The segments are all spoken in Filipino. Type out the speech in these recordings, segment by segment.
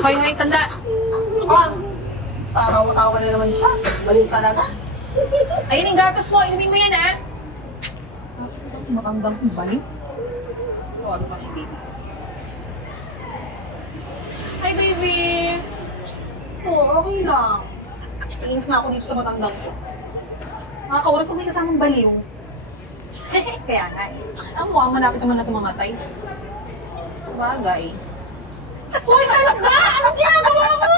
Hoy, hoy, tanda! Ah, tarawa-tawa na naman siya. Baliw talaga. Ayun yung gatas mo, inumin mo yan, ha? Matandang kong baliw. Tawag pa kay baby. Hi, baby! Oo, okay lang. Inis na ako dito sa matandang ko. Nakakaurap ko may kasamang baliw. Kaya nga eh. Ang mukhang malapit naman na tumamatay. Bagay. Hoy, tanda! Anong ginagawa mo?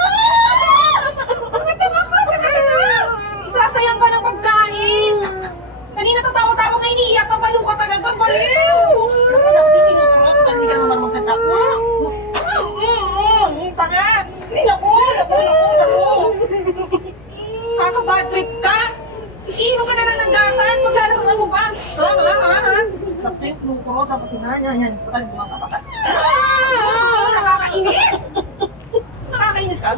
Isasayang ka ng pagkain! Kanina tatawa-tawa nga iniiyak ka, balo ka talaga, baliw! Ba't wala kasi kinukurot? Diyan hindi ka naman marunong salita. Tanga! Naku! Kaka-bad trip ka! Iinom ka na lang ng gatas! Maglalakang mo pa! Ha? Tapos yung kinukurot, tapos yan. Patalim mo mapapasa. Nakakainis! Nakakainis ka?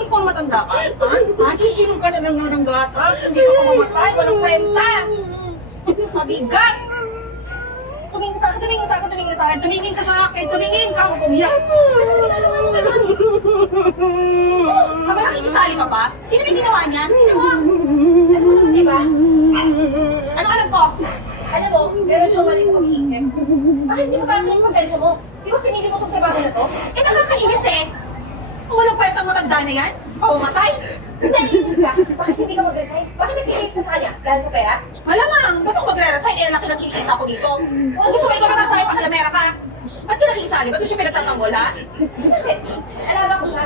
Ikaw ang matanda ka? Ha? Iinom ka na lang ng gatas? Hindi ka pa mamatay? Walang kwenta! Mabigat! Tumingin sa akin! Tumingin ka sa akin! Tumingin ka! Huwag umiyak! Aba, nakikisali ka pa? Hindi naman ginawa niyan. Hindi mo. Ano mo naman, diba? Ano alam ko? Alam mo, meron siyang mali sa pag-iisip. Bakit hindi mo taas yung pasensya mo? Di ba pinili mo itong trabaho na to? Eh, nakakainis eh. Kung walang kwentang matanda na yan, pamatay. Naiinis ka? Bakit hindi ka mag-resign? Bakit nag-iinis ka sa kanya? Dahil sa pera? Malamang, ba't ako magre-resign? Eh, laki ng kinikita ko dito. Kung gusto mo ikaw na sa'yo, pakalamera ka. Ba't ka nakisali? Ba't mo siya pinagtatanggol, ha? Hindi. Alaga ko siya.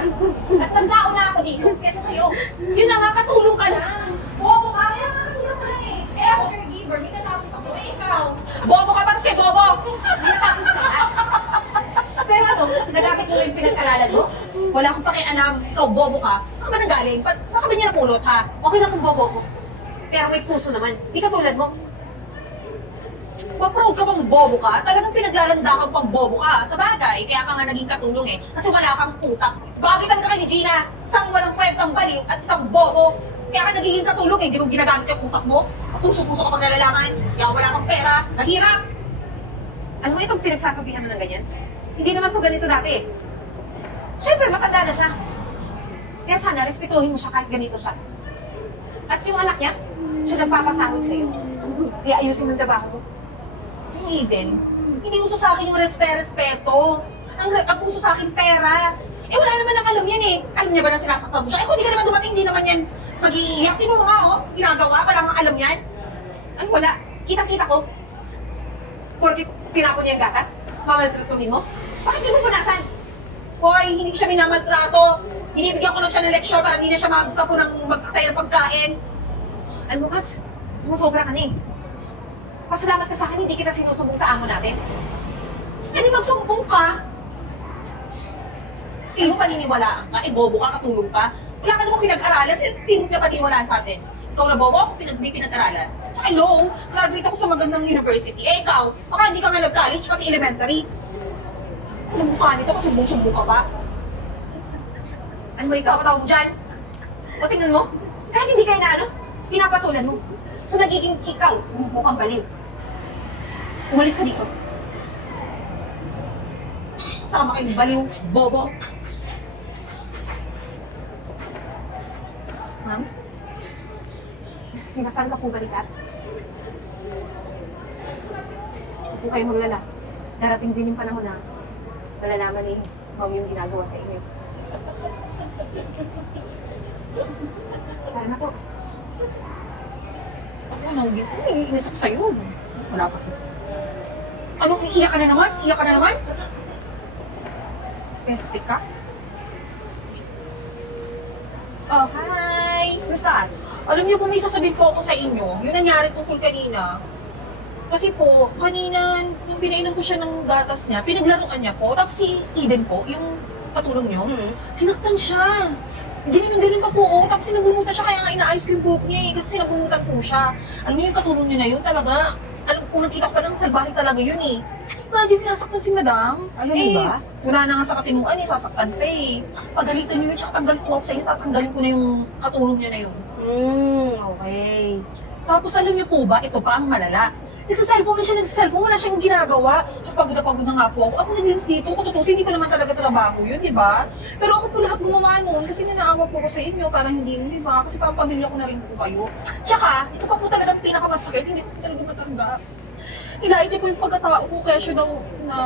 At mas nauna ako dito kesa sa'yo. Yun na nga, katulong ka lang. Bobo ka, kaya makatulong ka lang eh. Eh ako caregiver, may natapos ako. Eh ikaw, Bobo ka pa kay Bobo! may natapos ka nga. Pero ano, nagamit mo yung pinag-aralan mo? Wala akong pakialam. Ikaw, bobo ka. Saan ka ba nanggaling? Saan ka ba niya napulot, ha? Okay lang kung bobo ko. Pero may puso naman. Di ka tulad mo. Pa-proud ka pang bobo ka? Talagang pinaglalandakan pang bobo ka. Sa bagay, kaya ka nga naging katulong eh. Kasi wala kang utak. Bakit talaga kay ni Gina? Isang walang kwentang baliw at isang bobo. Kaya ka nagiging katulong eh. Di mo ginagamit yung utak mo. Puso-puso ka pag nalalaman. Kaya wala kang pera. Nahirap. Ano mo itong pinagsasabihan mo ng ganyan? Hindi naman to ganito dati eh. Siyempre, matanda na siya. Kaya sana, respetuhin mo siya kahit ganito siya. At yung anak niya, siya nagpapasahod sa'yo. Kaya ayusin mo yung trabaho mo. Eden, hindi uso sa akin yung respeto. Ang uso sa akin pera. Eh wala naman ang alam yan eh. Alam niya ba na sinasaktan mo siya? Eh kung di ka naman dumating, hindi naman yan mag-iiyak. Di mo mga oh, ginagawa, wala mang alam yan. Ano wala? Kitang-kita ko. Porque tinapon niya yung gatas, mamaltratuhin mo? Bakit di mo punasan? Hoy, hindi siya minamaltrato. Hinibigyan ko lang siya ng leksyon para hindi na siya magtapo ng mag-aksaya ng pagkain. Alam mo kas, sumusobra ka na eh. Pasalamat ka sa akin, hindi kita sinusumbong sa amo natin. Eh di magsumbong ka. Hindi mo paniniwalaan ka, eh bobo ka, katulong ka. Wala ka namang pinag-aralan, hindi mo pinapaniwalaan sa atin. Ikaw na bobo, ako may pinag-aralan. Tsaka hello, graduate ako sa magandang university. Eh ikaw, baka hindi ka nga nag-college, pati elementary. Anong mukha nito, kasumbong-sumbong ka pa? Ano ba ikaw? Katawag mo dyan? O tingnan mo, kahit hindi kayo na ano, pinapatulan mo. So nagiging ikaw, mukhang baliw. Umalis ka dito. Sama kayong baliw, bobo. Ma'am? Sinaktan ka po balikat? Huwag po kayo maglala. Darating din yung panahon na malalaman ni Ma'am yung ginagawa sa inyo. Tara na po. Ako, naugin ko. Iinis ako sa'yo. Wala pa siya. Anong iiyak ka na naman? Iiyak ka na naman? Peste ka? Oh, Hi! Kumusta? Alam niyo po, may sasabihin po ako sa inyo. Yung nangyari tungkol kanina. Kasi po, kanina, nung pinainom ko siya ng gatas niya, pinaglaruan niya po. Tapos si Eden po, yung katulong niyo, sinaktan siya. Ganun pa po ako. Tapos sinabunutan siya, kaya nga inaayos ko yung buhok niya eh. Kasi sinabunutan po siya. Alam niyo yung katulong niyo na yun talaga. Alam ko, nakita ko pa lang salbahe talaga yun eh. Imagine, sinasaktan si madam. Alam niyo ba? Wala na nga sa katinuan eh, sasaktan pa eh. Pagalitan niyo yun, tsaka tanggalin ko ako sa inyo, tatanggalin ko na yung katulong niyo na yun. Okay. Tapos alam niyo po ba, ito pa ang malala. Nasa cellphone na siya, nasa cellphone, wala siyang ginagawa. So pagod na nga po ako. Ako nag-linis dito, kung totoo, hindi ko naman talaga trabaho yun, di ba? Pero ako po lahat gumawa noon kasi nanaawa po ako sa inyo, parang hindi, di ba? Kasi parang pamilya ko na rin po kayo. Tsaka, ito pa po talagang pinakamasakit, hindi ko po talaga matanda. Inait niya po yung pagkatao ko, kaya siya daw na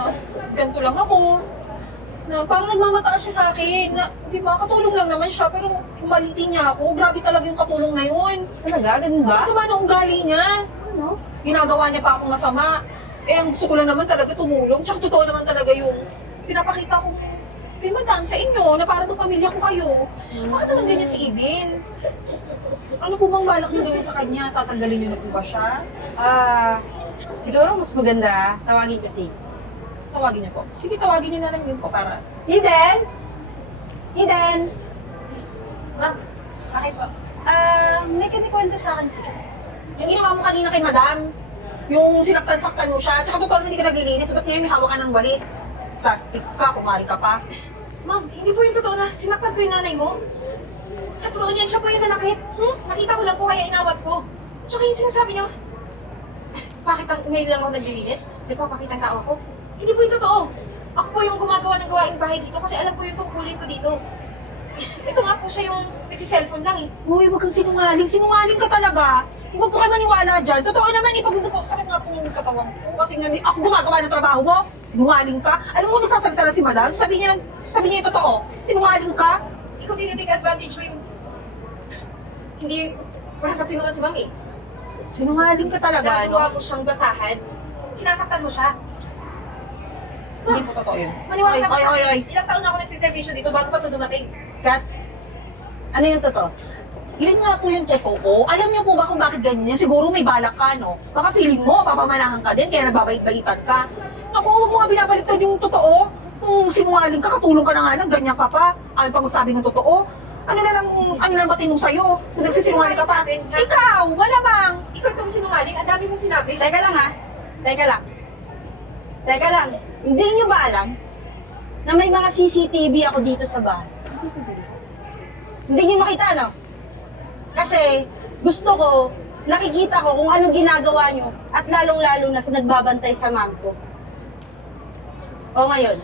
ganito lang ako. Na parang nagmamataas siya sa akin, na, di ba, katulong lang naman siya, pero kumalitin niya ako. Grabe talaga yung katulong na yun. Talaga? Ganun ba? Sama na ugali niya. Ano? Ginagawa niya pa akong masama. Eh, ang gusto ko lang naman talaga tumulong. Tsaka totoo naman talaga yung pinapakita ko kay madam sa inyo na para bang pamilya ko kayo. Bakit naman ganyan si Eden? Ano po bang balak niyo gawin sa kanya? Tatanggalin niyo na po ba siya? Siguro mas maganda, tawagin ko si Tawagin niyo po. Sige, tawagin niyo na lang din po para... Eden! Eden! Ma'am, bakit po? May kinikwento sa akin si Kat. Yung ginawa mo kanina kay madam, yung sinaktan-saktan mo siya, tsaka totoo hindi ka naglilinis, ba't ngayon may hawak ka ng walis? Plastic ka, kumari ka pa. Ma'am, hindi po yung totoo na sinaktan ko yung nanay mo. Sa totoo niyan, siya po yung nanakit. Nakita ko lang po kaya inawat ko. Tsaka yung sinasabi niyo, bakit ngayon lang ako naglilinis? Di ba pakita ang tao ko? Hindi po yung totoo. Ako po yung gumagawa ng gawaing bahay dito kasi alam ko yung tungkulin ko dito. Ito nga po siya yung nagsi-cellphone lang eh. Uy, wag kang sinungaling. Sinungaling ka talaga. Hindi mo po kayo maniwala dyan. Totoo naman, ipagbuto po sa nga po yung katawan ko. Kasi nga, ako gumagawa ng trabaho mo. Sinungaling ka. Alam mo kung nagsasalita lang si madam? Sabi niya yung totoo. Sinungaling ka. Ikaw tinitake advantage mo yung... Hindi... Wala ka tinukan si Mami. Sinungaling ka talaga, Nagawa no? mo siyang basahan. Sinasaktan mo siya. Hindi po totoo yun. Maniwala ka Oy, sa oy, akin. oy. Ilang taon na ako nagsiservisyo dito bago pa ito dumating. Kat, ano yung totoo? Yun nga po yung totoo. Alam niyo po ba kung bakit ganyan? Siguro may balak ka, no? Baka feeling mo, papamanahan ka din, kaya nagbabait-baitan ka. Naku, huwag mo nga binabaliktad yung totoo. Kung sinungaling ka, katulong ka na nga lang, ganyan ka pa. Ayaw pa magsabi ng totoo. Ano na lang batino sa'yo? Kung nagsisinungaling ka pa. Ikaw, malamang. Ikaw itong sinungaling, ang dami mong sinabi. Teka lang ha. Teka lang. Teka lang. Hindi niyo ba alam na may mga CCTV ako dito sa bahay? CCTV. Hindi niyo makita, no? Kasi gusto ko, nakikita ko kung anong ginagawa niyo at lalong-lalo na sa nagbabantay sa mom ko. O ngayon,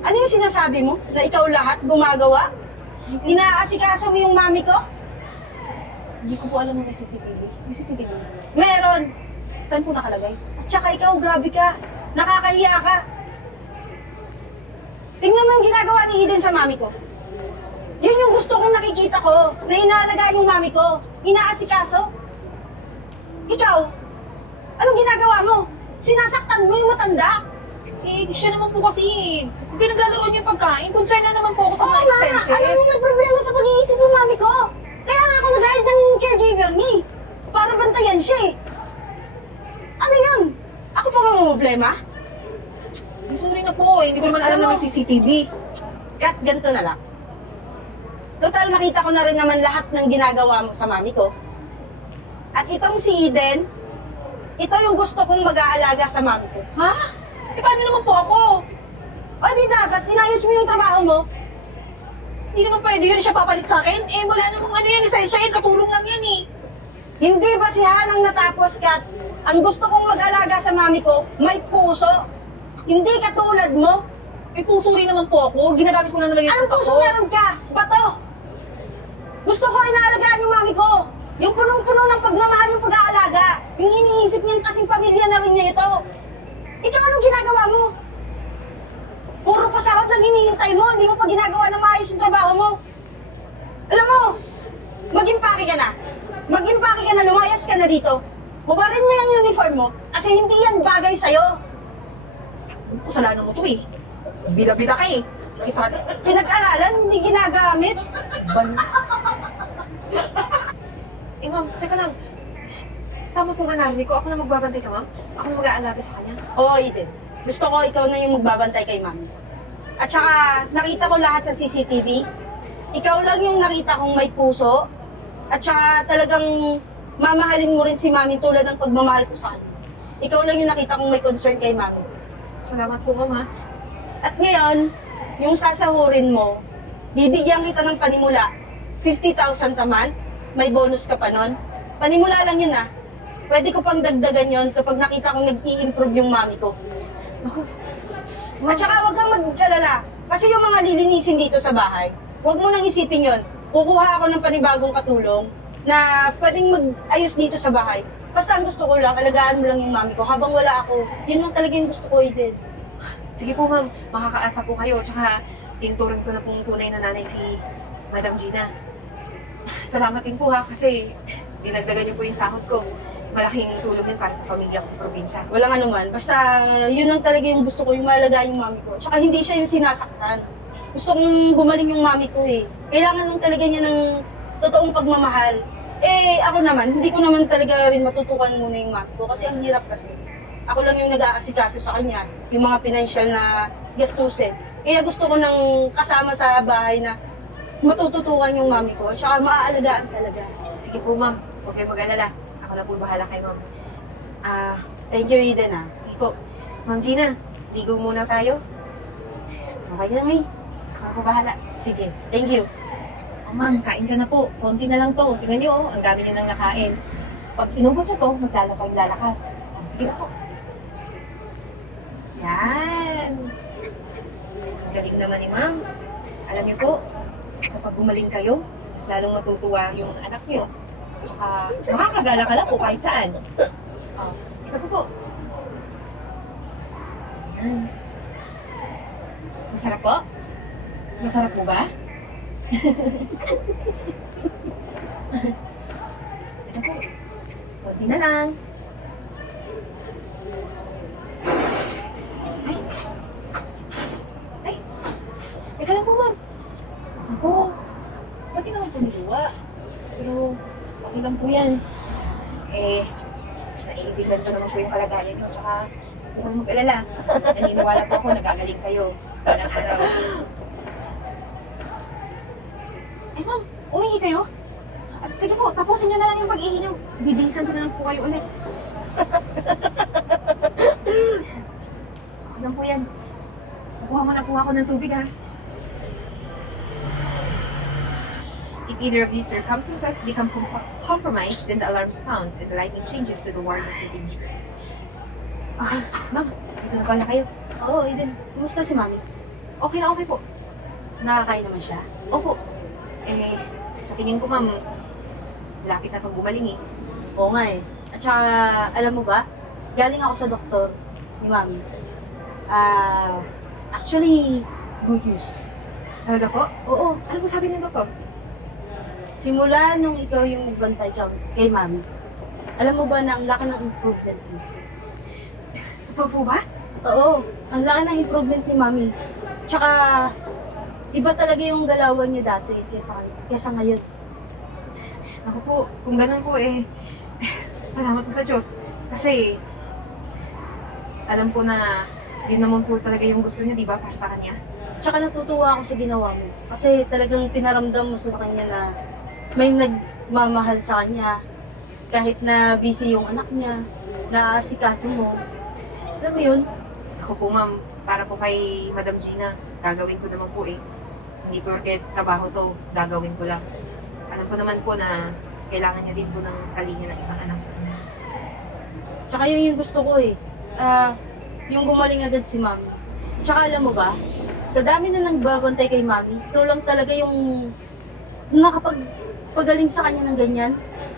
ano yung sinasabi mo? Na ikaw lahat gumagawa? Inaasikaso mo yung mami ko? Hindi ko po alam yung may CCTV. May CCTV. Meron. Saan po nakalagay? At saka ikaw, grabe ka. Nakakahiya ka. Tingnan mo yung ginagawa ni Eden sa mami ko. Yun yung gusto kong nakikita ko, na inaalagaan yung mami ko. Inaasikaso. Ikaw, anong ginagawa mo? Sinasaktan mo yung matanda? Eh, siya naman po kasi, pinaglalaro niyo yung pagkain. Concern na naman po ako sa Oo mga nga, expenses. alam mo may problema sa pag-iisip ng mami ko. Kaya nga ako nag-hire ng caregiver ni. Para bantayan siya eh. Ano yun? Ako pa ba may problema? Eh, sorry na po, hindi ko naman alam na may CCTV. Kat, ganito na lang. Total, nakita ko na rin naman lahat ng ginagawa mo sa mami ko. At itong si Eden, ito yung gusto kong mag-aalaga sa mami ko. Ha? Eh, paano naman po ako? O di dapat, inayos mo yung trabaho mo. Hindi naman pwede yun, siya papalit sa akin. Eh, wala namang ano yan, lisensya yan, katulong lang yan eh. Hindi basihan ang natapos, Kat. Ang gusto kong mag-alaga sa mami ko, may puso. Hindi katulad mo. May puso rin naman po ako, ginagamit ko na talaga yung Anong utak puso ko. meron ka? Bato! Gusto ko inaalagaan yung mami ko. Yung punong-puno ng pagmamahal yung pag-aalaga. Yung iniisip niyang kasing pamilya na rin niya ito. Ikaw anong ginagawa mo? Puro pasahod lang hinihintay mo, hindi mo pa ginagawa ng maayos yung trabaho mo. Alam mo, mag-impake ka na. Mag-impake ka na, lumayas ka na dito. Bubarin mo yung uniform mo kasi hindi yan bagay sa'yo. Kasalanan mo to eh. Bida-bida ka eh. Isa, Pinag-aralan, hindi ginagamit. bali. Eh ma'am, teka lang. Tama po ba narinig ko? Ako na magbabantay ka, ma'am? Ako na mag-aalaga sa kanya? Oo, Eden. Gusto ko ikaw na yung magbabantay kay mami. At saka, nakita ko lahat sa CCTV. Ikaw lang yung nakita kong may puso. At saka, talagang mamahalin mo rin si mami tulad ng pagmamahal ko sa kanya. Ikaw lang yung nakita kong may concern kay mami. Salamat po, ma'am, ha? At ngayon, yung sasahurin mo, bibigyan kita ng panimula. 50,000 naman, may bonus ka pa nun. Panimula lang yun ah. pwede ko pang dagdagan yon kapag nakita kong nag-i-improve yung mami ko. Naku, At saka huwag kang mag-alala. Kasi yung mga lilinisin dito sa bahay, huwag mo nang isipin yon. Kukuha ako ng panibagong katulong na pwedeng mag-ayos dito sa bahay. Basta ang gusto ko lang, alagaan mo lang yung mami ko habang wala ako. Yun lang talaga yung gusto ko, Eden. sige po ma'am, makakaasa po kayo. Tsaka tinuturan ko na pong tunay na nanay si Madam Gina. Salamat din po ha, kasi dinagdagan niyo po yung sahod ko. Malaking tulong din para sa pamilya ko sa probinsya. Walang anuman. Basta yun lang talaga yung gusto ko, yung maalagaan yung mami ko. Tsaka hindi siya yung sinasaktan. Gusto kong gumaling yung mami ko eh. Kailangan lang talaga niya ng totoong pagmamahal. Eh, ako naman, hindi ko naman talaga rin matutukan muna yung mami ko kasi ang hirap kasi. Ako lang yung nag-aasikaso sa kanya, yung mga financial na gastusin. Kaya gusto ko nang kasama sa bahay na matututukan yung mami ko, at saka maaalagaan talaga. Sige po ma'am, huwag kayong mag-alala. Ako na po bahala kay ma'am. Thank you, Eden ah. Sige po. Ma'am Gina, ligo muna tayo. Okay na, May. Ako na po bahala. Sige, thank you. Oh, ma'am, kain ka na po. Konti na lang to. Tingnan niyo, oh, ang dami niyo nang nakain. Pag inubos niyo to, mas lalo kayong lalakas. Oh, sige na po. Yan. Ang galing naman ni ma'am. Alam niyo po, kapag gumaling kayo, mas lalong matutuwa yung anak niyo. Tsaka, makakagala ka lang po kahit saan. Oh, ito po. Yan. Masarap po? Masarap po ba? Ito po. Konti na lang. Ay. Ay. Teka lang po, ma'am. Ako. Pati naman po nagawa. Pero, okay lang po yan. Eh, naiintindihan ko naman po yung kalagayan nyo. Tsaka, huwag mag-alala. Naniniwala po ako, nagagaling kayo. Walang araw. Eh ma'am, umihi kayo? Sige po, tapusin niyo na lang yung pag-ihi niyo. Bibilisan ko na lang po kayo ulit. Okay lang po yan. Kukuha mo na po ako ng tubig ha. If either of these circumstances become compromised, then the alarm sounds and the lighting changes to the warning of the danger. Okay, ma'am, dito na pala kayo. Oo, Eden. Kumusta si mami? Okay na okay po. Nakakain naman siya. Opo. Eh, sa tingin ko ma'am, lapit na itong gumaling eh. Oo nga eh. At saka, alam mo ba, galing ako sa doktor ni mami. Actually, good news. Talaga po? Oo. Ano po sabi ng doktor? Simula nung ikaw yung nagbantay kay mami, alam mo ba na ang laki ng improvement mo? Totoo po ba? Totoo. Ang laki ng improvement ni mami. Tsaka, iba talaga yung galawan niya dati kesa ngayon. Ako po, kung ganun po eh, salamat po sa Diyos. Kasi, alam ko na yun naman po talaga yung gusto niyo, di ba, para sa kanya? Tsaka natutuwa ako sa ginawa mo. Kasi talagang pinaramdam mo sa kanya na may nagmamahal sa kanya. Kahit na busy yung anak niya, naaasikaso mo. Alam mo yun? Ako po ma'am, para po kay Madam Gina, gagawin ko naman po eh. Hindi porket trabaho to, gagawin ko lang. Alam ko naman po na kailangan niya din po ng kalinga ng isang anak. Tsaka yun yung gusto ko eh. Yung gumaling agad si mami. Tsaka alam mo ba, sa dami na nang babantay kay mami, ikaw lang talaga yung nakapagpagaling sa kanya ng ganyan.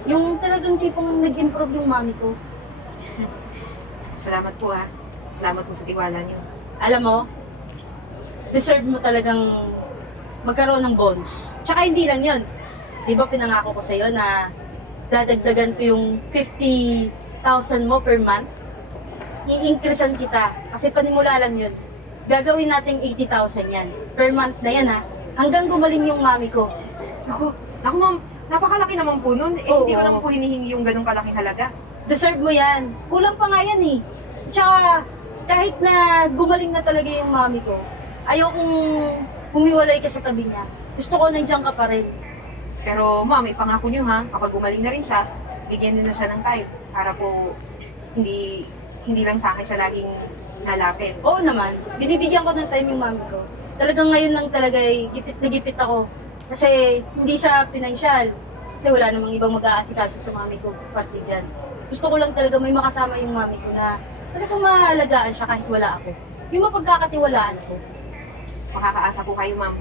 Yung talagang tipong nag-improve yung mami ko. Salamat po ha. Salamat po sa tiwala niyo. Alam mo, deserve mo talagang magkaroon ng bonus. Tsaka hindi lang yun. Di ba pinangako ko sa'yo na dadagdagan ko yung 50,000 mo per month? I-increasean kita. Kasi panimula lang yun. Gagawin natin 80,000 yan. Per month na yan ha. Hanggang gumaling yung mami ko. Ako ma'am, napakalaki naman po nun. Eh, Oo. hindi ko naman po hinihingi yung ganong kalaking halaga. Deserve mo yan. Kulang pa nga yan eh. Tsaka, kahit na gumaling na talaga yung mami ko, ayokong humiwalay ka sa tabi niya. Gusto ko nandiyan ka pa rin. Pero ma'am, ipangako niyo ha, kapag gumaling na rin siya, bigyan niyo na siya ng time para po hindi lang sa akin siya laging nalapit. Oo naman, binibigyan ko ng time yung mami ko. Talagang ngayon lang talaga gipit na gipit ako. Kasi hindi sa pinansyal. Kasi wala namang ibang mag-aasikaso sa mami ko, parte dyan. Gusto ko lang talaga may makasama yung mami ko na talagang maaalagaan siya kahit wala ako. Yung mapagkakatiwalaan ko. Makakaasa po kayo, ma'am.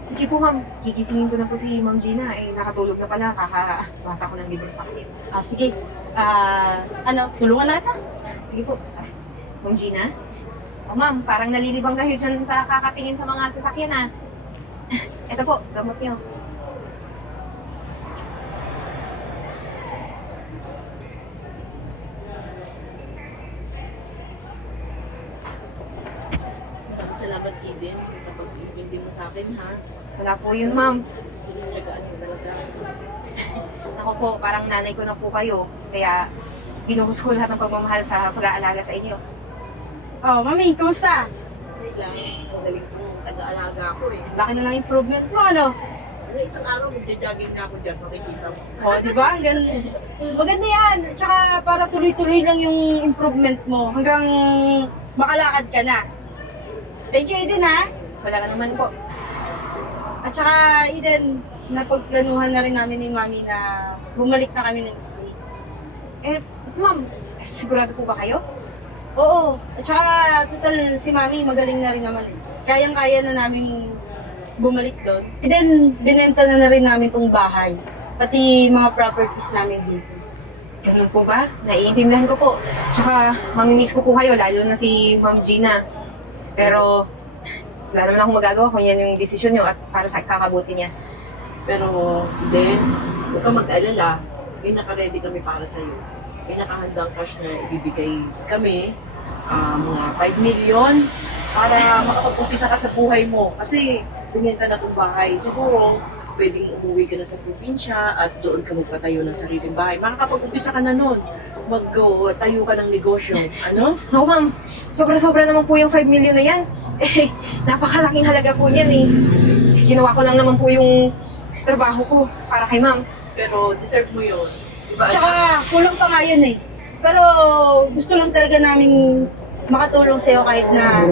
Sige po, ma'am. Gigisingin ko na po si Ma'am Gina. Nakatulog na pala. Kakabasa ko ng libro sa kanya. Sige. Tulungan natin. Sige po. Ma'am Gina? Ma'am, parang nalilibang kayo dyan sa kakatingin sa mga sasakyan, Ito po, gamot niyo. Salamat, Eden, sa pag-ibig mo sa akin, ha? Wala po yun, ma'am. Pinagtyagaan mo talaga. Ako po, parang nanay ko na po kayo. Kaya, binuhos ko lahat ng pagmamahal sa pag-aalaga sa inyo. Oh, mami, kumusta? Hindi lang, magaling kong taga-alaga ako, eh. Laki na ng improvement mo, ano? Ano, isang araw, magja-jogging na ako dyan, makikita mo. Oh, di ba? Maganda yan. Tsaka para tuloy-tuloy lang yung improvement mo hanggang makalakad ka na. Thank you, Eden, ha? Wala ka naman po. At saka, Eden, napagplanuhan na rin namin ni Mami na bumalik na kami ng States. Ma'am, sigurado po ba kayo? Oo. At saka, total, si Mami magaling na rin naman. Kayang-kaya na namin bumalik doon. And then, binenta na rin namin tong bahay. Pati mga properties namin dito. Ganun po ba? Naiintindihan ko po. Tsaka, mamimiss ko po kayo, lalo na si Ma'am Gina. Pero, wala naman akong magagawa kung yan yung desisyon nyo at para sa kakabuti niya. Pero, then, huwag kang mag-alala, may naka-ready kami para sa'yo. May nakahandang cash na ibibigay kami, mga 5 million, para makapag-umpisa ka sa buhay mo. Kasi, binenta na itong bahay. Siguro, pwedeng umuwi ka na sa probinsya at doon ka magpatayo ng sariling bahay. Makakapag-umpisa ka na nun. Mag-tayo ka ng negosyo. Ano? Oo, ma'am. Sobra-sobra naman po yung 5 million na yan. Napakalaking halaga po niyan eh. Ginawa ko lang naman po yung trabaho ko para kay ma'am. Pero deserve mo yun. Diba? Tsaka, kulang pa nga yun eh. Pero, gusto lang talaga namin makatulong sa'yo kahit na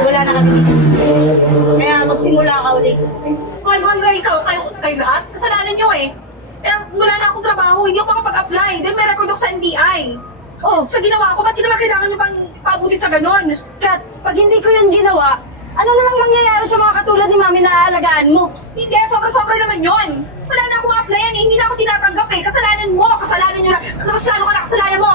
wala na kami dito. Kaya magsimula ka ulit sa Hoy, kayo lahat? Kasalanan nyo eh. Wala na akong trabaho, hindi ako makapag-apply. Then may record ako sa NBI. Oh, Sa ginawa ko, ba't di naman kailangan nyo pang paabutin sa ganon? Kat, pag hindi ko yun ginawa, ano na lang mangyayari sa mga katulad ni Mami na aalagaan mo? Hindi, sobra-sobra naman yon. Wala na akong ma-applyan eh, hindi na ako tinatanggap eh. Kasalanan mo, kasalanan nyo na. Mas lalo ka na, kasalanan mo.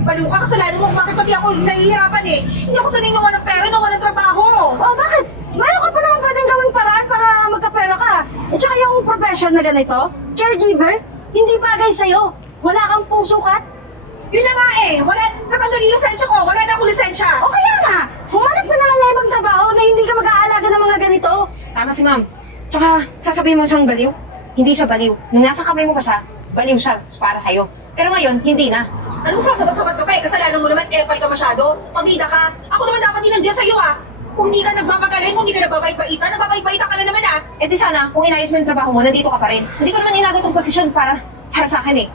Baliw ka, kasalanan mo. Bakit pati ako nahihirapan eh? Hindi ako sanay nawa ng pera, nawa ng trabaho. Oh, bakit? Meron ka pa naman pwedeng gawing paraan para magkapera ka. At saka yung profession na ganito, caregiver, hindi bagay sa'yo. Wala kang puso, Kat. Yun na nga eh, natanggal yung lisensya ko, wala na akong lisensya. O kaya nga, humanap ka na lang ng ibang trabaho na hindi ka mag-aalaga ng mga ganito. Tama si ma'am. Tsaka, sasabihin mo siyang baliw? Hindi siya baliw. Nung nasa kamay mo pa siya, baliw siya para sa'yo. Pero ngayon, hindi na. Anong sasabat-sabat ka pa eh? Kasalanan mo naman, epal ka masyado. Pabida ka. Ako naman dapat din nandiyan sa'yo ah. Kung hindi ka nagpapagaling, kung hindi ka nagbabait-baitan, nagbabait-baitan ka na naman ah. Eh di sana, kung inayos mo yung trabaho mo, nandito ka pa rin. Hindi ko naman inagaw tong posisyon para sa akin eh.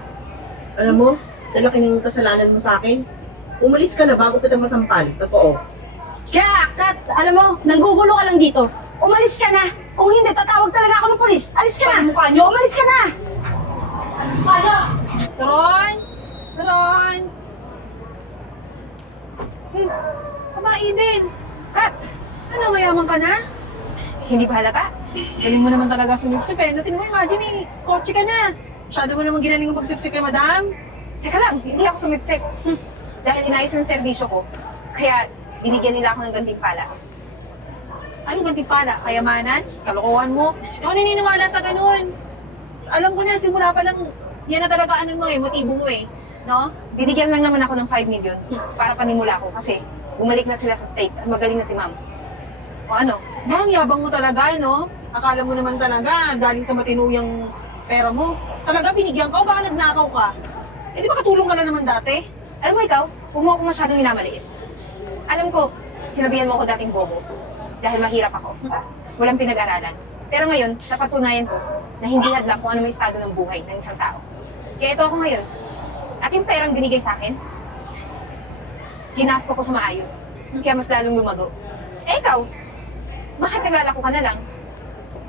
Alam mo, sa laki ng kasalanan mo sa akin, umalis ka na bago kita masampal. Totoo. Kaya, Kat, alam mo, nanggugulo ka lang dito. Umalis ka na. Kung hindi, tatawag talaga ako ng pulis. Alis ka na. Ang mukha nyo? Umalis ka na. Kaya! Turon! Turon! Kumain din. Kat, Ano, mayaman ka na? Hindi pa halata? Galing mo naman talaga sumipsip eh. Natin mo, imagine eh, kotse ka na. Masyado mo naman ginaling ang pagsipsip kay madam. Teka lang, hindi ako sumipsip. Dahil inayos yung serbisyo ko, kaya binigyan nila ako ng gantimpala. Anong gantimpala? Kayamanan? Kalokohan mo? Ako naniniwala sa ganun. Alam ko na, simula pa lang, yan na talaga ano mo eh, motibo mo eh. No? Binigyan lang naman ako ng 5 million para panimula ko kasi bumalik na sila sa States at magaling na si ma'am. O ano? Bang yabang mo talaga, no? Akala mo naman talaga, galing sa matinuyang pera mo. Talaga, binigyan ka o baka nagnakaw ka? Eh, di ba katulong ka na naman dati? Alam mo ikaw, huwag mo ako masyadong minamaliit. Alam ko, sinabihan mo ako dating bobo dahil mahirap ako. Walang pinag-aralan. Pero ngayon, napatunayan ko na hindi hadlang kung ano may estado ng buhay ng isang tao. Kaya ito ako ngayon. At yung perang binigay sa akin, ginasto ko sa maayos. Kaya mas lalong lumago. Ikaw, bakit naglalako ka na lang?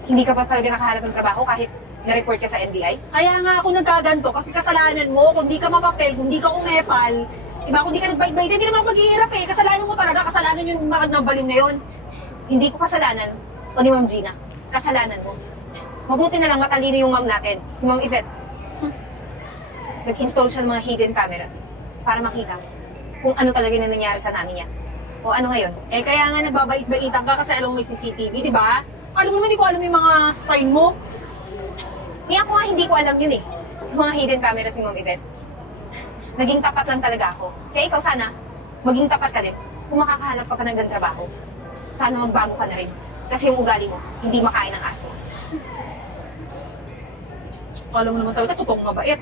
Hindi ka pa talaga nakahanap ng trabaho kahit na-report ka sa NBI? Kaya nga ako nagkaganto kasi kasalanan mo. Kung di ka mapapel, kung di ka umepal, diba? Kung di ka nagbayad, hindi naman ako maghihirap eh. Kasalanan mo talaga, kasalanan yung mga nambalin na yun. Hindi ko kasalanan, o ni Ma'am Gina. Kasalanan mo. Mabuti na lang matalino yung ma'am natin, si Ma'am Yvette. Nag-install siya ng mga hidden cameras para makita kung ano talaga na nangyari sa nanay niya. O ano ngayon? Eh kaya nga nagbabait-baitan ka kasi alam mo may CCTV, di ba? Alam mo naman, hindi ko alam yung mga style mo. Ni ako nga hindi ko alam yun eh. Yung mga hidden cameras ni Ma'am Yvette. Naging tapat lang talaga ako. Kaya ikaw sana, maging tapat ka din kung makakahanap ka pa ng ibang trabaho. Sana magbago ka na rin. Kasi yung ugali mo, hindi makain ng aso. Alam mo naman talaga, totoong mabait.